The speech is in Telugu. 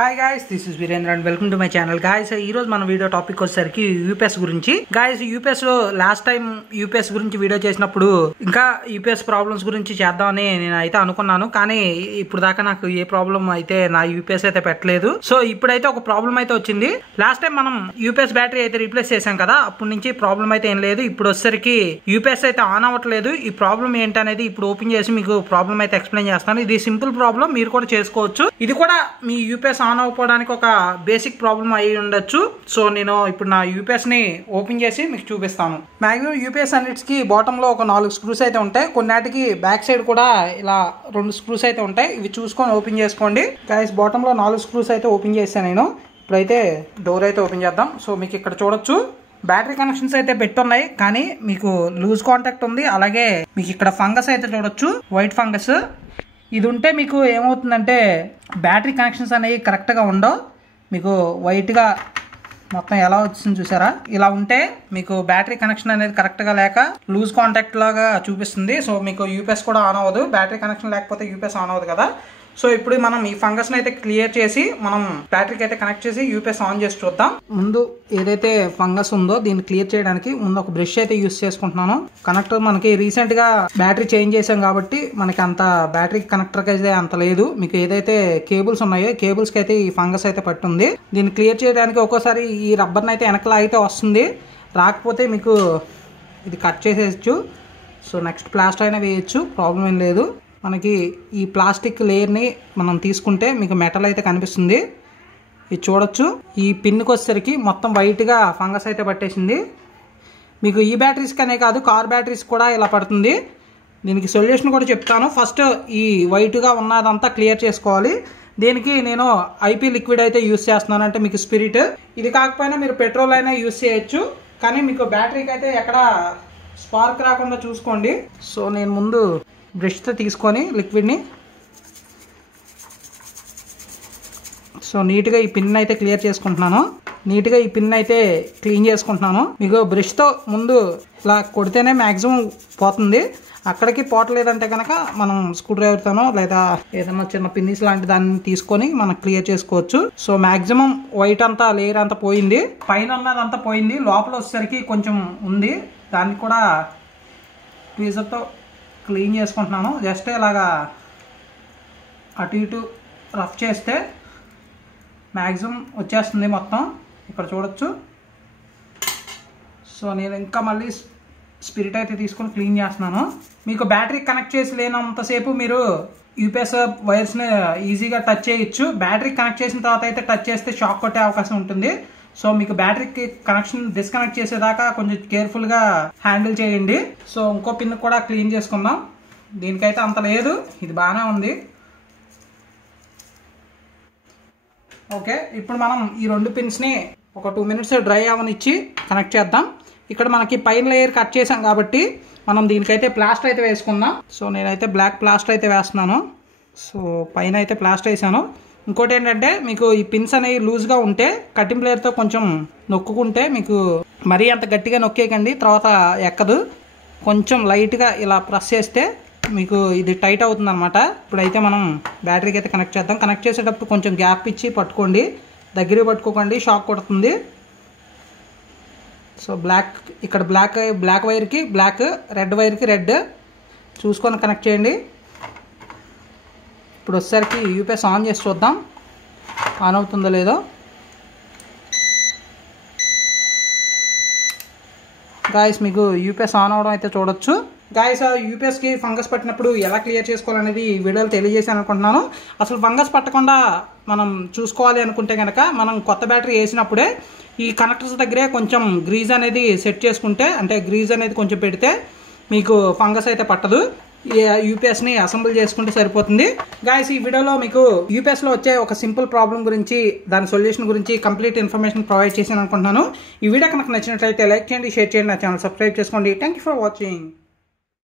Hi guys, this is Virendra and welcome to my channel. Guys, ఈ రోజు మన వీడియో టాపిక్ వచ్చేసరికి యూపీఎస్ గురించి. గాయ్స్, యూపీఎస్ లో లాస్ట్ టైం యూపీఎస్ గురించి వీడియో చేసినప్పుడు ఇంకా యూపీఎస్ ప్రాబ్లమ్స్ గురించి చేద్దామని నేను అయితే అనుకున్నాను. కానీ ఇప్పుడు దాకా నాకు ఏ ప్రాబ్లం అయితే నా యూపీఎస్ అయితే పెట్టలేదు. సో ఇప్పుడైతే ఒక ప్రాబ్లం అయితే వచ్చింది. లాస్ట్ టైం మనం యూపీఎస్ బ్యాటరీ అయితే రీప్లేస్ చేసాం కదా, అప్పటి నుంచి ప్రాబ్లం అయితే ఏం లేదు. ఇప్పుడు వచ్చేసరికి యూపీఎస్ అయితే ఆన్ అవ్వట్లేదు. ఈ ప్రాబ్లం ఏంటనేది ఇప్పుడు ఓపెన్ చేసి మీకు ప్రాబ్లం అయితే ఎక్స్ప్లెయిన్ చేస్తాను. ఇది సింపుల్ ప్రాబ్లం, మీరు కూడా చేసుకోవచ్చు. ఇది కూడా మీ యూపీఎస్ ఆన్ అవ్వడానికి ఒక బేసిక్ ప్రాబ్లం అయి ఉండొచ్చు. సో నేను ఇప్పుడు నా యూపీఎస్ ని ఓపెన్ చేసి మీకు చూపిస్తాను. మాక్సిమం యూపీఎస్ అన్నిటికి బాటమ్ లో ఒక 4 స్క్రూస్ అయితే ఉంటాయి. కొన్నిటికి బ్యాక్ సైడ్ కూడా ఇలా 2 స్క్రూస్ అయితే ఉంటాయి. ఇవి చూసుకొని ఓపెన్ చేసుకోండి. గైస్, బాటమ్ లో 4 స్క్రూస్ అయితే ఓపెన్ చేశాను నేను. ఇప్పుడైతే డోర్ అయితే ఓపెన్ చేద్దాం. సో మీకు ఇక్కడ చూడొచ్చు బ్యాటరీ కనెక్షన్స్ అయితే పెట్టున్నాయి, కానీ మీకు లూజ్ కాంటాక్ట్ ఉంది. అలాగే మీకు ఇక్కడ ఫంగస్ అయితే చూడొచ్చు, వైట్ ఫంగస్. ఇది ఉంటే మీకు ఏమవుతుందంటే బ్యాటరీ కనెక్షన్స్ అనేవి కరెక్ట్గా ఉండవు. మీకు వైట్గా మొత్తం ఎలా వచ్చింది చూసారా? ఇలా ఉంటే మీకు బ్యాటరీ కనెక్షన్ అనేది కరెక్ట్గా లేక లూజ్ కాంటాక్ట్ లాగా చూపిస్తుంది. సో మీకు యూపీఎస్ కూడా ఆన్ అవ్వదు. బ్యాటరీ కనెక్షన్ లేకపోతే యూపీఎస్ ఆన్ అవ్వదు కదా. సో ఇప్పుడు మనం ఈ ఫంగస్ని అయితే క్లియర్ చేసి మనం బ్యాటరీకి అయితే కనెక్ట్ చేసి యూపీఎస్ ఆన్ చేసి చూద్దాం. ముందు ఏదైతే ఫంగస్ ఉందో దీన్ని క్లియర్ చేయడానికి ముందు ఒక బ్రష్ అయితే యూస్ చేసుకుంటున్నాను. కనెక్టర్ మనకి రీసెంట్ గా బ్యాటరీ చేంజ్ చేసాం కాబట్టి మనకి అంత బ్యాటరీ కనెక్టర్ అయితే అంత లేదు. మీకు ఏదైతే కేబుల్స్ ఉన్నాయో కేబుల్స్ కి అయితే ఈ ఫంగస్ అయితే పట్టుంది. దీన్ని క్లియర్ చేయడానికి ఒక్కోసారి ఈ రబ్బర్ని అయితే వెనకలా అయితే వస్తుంది. రాకపోతే మీకు ఇది కట్ చేసేయచ్చు. సో నెక్స్ట్ ప్లాస్టర్ అయినా వేయచ్చు, ప్రాబ్లం ఏం లేదు. మనకి ఈ ప్లాస్టిక్ లేయర్ని మనం తీసుకుంటే మీకు మెటల్ అయితే కనిపిస్తుంది. ఇది చూడొచ్చు. ఈ పిన్కి వచ్చేసరికి మొత్తం వైట్గా ఫంగస్ అయితే పట్టేసింది. మీకు ఈ బ్యాటరీస్కి అనే కాదు, కార్ బ్యాటరీస్ కూడా ఇలా పడుతుంది. దీనికి సొల్యూషన్ కూడా చెప్తాను. ఫస్ట్ ఈ వైట్గా ఉన్నదంతా క్లియర్ చేసుకోవాలి. దీనికి నేను ఐపీ లిక్విడ్ అయితే యూస్ చేస్తున్నాను, అంటే మీకు స్పిరిట్. ఇది కాకపోయినా మీరు పెట్రోల్ అయినా యూస్ చేయొచ్చు, కానీ మీకు బ్యాటరీకి అయితే ఎక్కడ స్పార్క్ రాకుండా చూసుకోండి. సో నేను ముందు బ్రష్తో తీసుకొని లిక్విడ్ని సో నీట్గా ఈ పిన్ అయితే క్లియర్ చేసుకుంటున్నాను. నీట్గా ఈ పిన్ అయితే క్లీన్ చేసుకుంటున్నాను. మీకు బ్రష్తో ముందు ఇలా కొడితేనే మ్యాక్సిమం పోతుంది. అక్కడికి పోవట్లేదంటే కనుక మనం స్క్రూ డ్రైవర్తోనో లేదా ఏదైనా చిన్న పిన్నిస్ లాంటి దాన్ని తీసుకొని మనం క్లియర్ చేసుకోవచ్చు. సో మ్యాక్సిమం వైట్ అంతా లేయర్ అంతా పోయింది, పైన ఉన్నదంతా పోయింది. లోపల వచ్చేసరికి కొంచెం ఉంది, దాన్ని కూడా ట్వీజర్తో క్లీన్ చేసుకుంటున్నాను. జస్ట్ ఇలాగా అటు ఇటు రఫ్ చేస్తే మ్యాక్సిమం వచ్చేస్తుంది మొత్తం. ఇక్కడ చూడొచ్చు. సో నేను ఇంకా మళ్ళీ స్పిరిట్ అయితే తీసుకొని క్లీన్ చేస్తున్నాను. మీకు బ్యాటరీ కనెక్ట్ చేసి లేనంతసేపు మీరు యూపీఎస్ వైర్స్ని ఈజీగా టచ్ చేయొచ్చు. బ్యాటరీ కనెక్ట్ చేసిన తర్వాత అయితే టచ్ చేస్తే షాక్ కొట్టే అవకాశం ఉంటుంది. సో మీకు బ్యాటరీకి కనెక్షన్ డిస్కనెక్ట్ చేసేదాకా కొంచెం కేర్ఫుల్గా హ్యాండిల్ చేయండి. సో ఇంకో పిన్ కూడా క్లీన్ చేసుకుందాం. దీనికైతే అంత లేదు, ఇది బాగానే ఉంది. ఓకే, ఇప్పుడు మనం ఈ 2 పిన్స్ని ఒక 2 మినిట్స్ డ్రై అవనిచ్చి కనెక్ట్ చేద్దాం. ఇక్కడ మనకి పైన లేయర్ కట్ చేసాం కాబట్టి మనం దీనికైతే ప్లాస్టర్ అయితే వేసుకుందాం. సో నేనైతే బ్లాక్ ప్లాస్టర్ అయితే వేస్తున్నాను. సో పైన అయితే ప్లాస్టర్ వేసాను. ఇంకోటి ఏంటంటే మీకు ఈ పిన్స్ అనేవి లూజ్గా ఉంటే కటింగ్ ప్లేయర్తో కొంచెం నొక్కుంటే మీకు మరీ అంత గట్టిగా నొక్కేయకండి, తర్వాత ఎక్కదు. కొంచెం లైట్గా ఇలా ప్రెస్ చేస్తే మీకు ఇది టైట్ అవుతుంది అనమాట. ఇప్పుడైతే మనం బ్యాటరీకి అయితే కనెక్ట్ చేద్దాం. కనెక్ట్ చేసేటప్పుడు కొంచెం గ్యాప్ ఇచ్చి పట్టుకోండి, దగ్గర పట్టుకోకండి, షాక్ కొడుతుంది. సో ఇక్కడ బ్లాక్ వైర్కి బ్లాక్, రెడ్ వైర్కి రెడ్ చూసుకొని కనెక్ట్ చేయండి. ఇప్పుడు వచ్చేసరికి యూపీఎస్ ఆన్ చేసి చూద్దాం ఆన్ అవుతుందో లేదో. గాయస్, మీకు యూపీఎస్ ఆన్ అవడం అయితే చూడొచ్చు. గాయస్, యూపీఎస్కి ఫంగస్ పట్టినప్పుడు ఎలా క్లియర్ చేసుకోవాలనేది ఈ వీడియోలో తెలియజేసాను అనుకుంటున్నాను. అసలు ఫంగస్ పట్టకుండా మనం చూసుకోవాలి అనుకుంటే కనుక మనం కొత్త బ్యాటరీ వేసినప్పుడే ఈ కనెక్టర్స్ దగ్గరే కొంచెం గ్రీజ్ అనేది సెట్ చేసుకుంటే, అంటే గ్రీజ్ అనేది కొంచెం పెడితే మీకు ఫంగస్ అయితే పట్టదు. యూపీఎస్ని అసెంబుల్ చేసుకుంటే సరిపోతుంది. గాయస్, ఈ వీడియోలో మీకు యూపీఎస్లో వచ్చే ఒక సింపుల్ ప్రాబ్లం గురించి, దాని సొల్యూషన్ గురించి కంప్లీట్ ఇన్ఫర్మేషన్ ప్రొవైడ్ చేశాను అనుకుంటున్నాను. ఈ వీడియో కనుక నచ్చినట్లయితే లైక్ చేయండి, షేర్ చేయండి, నా ఛానల్ సబ్స్క్రైబ్ చేసుకోండి. Thank you for watching.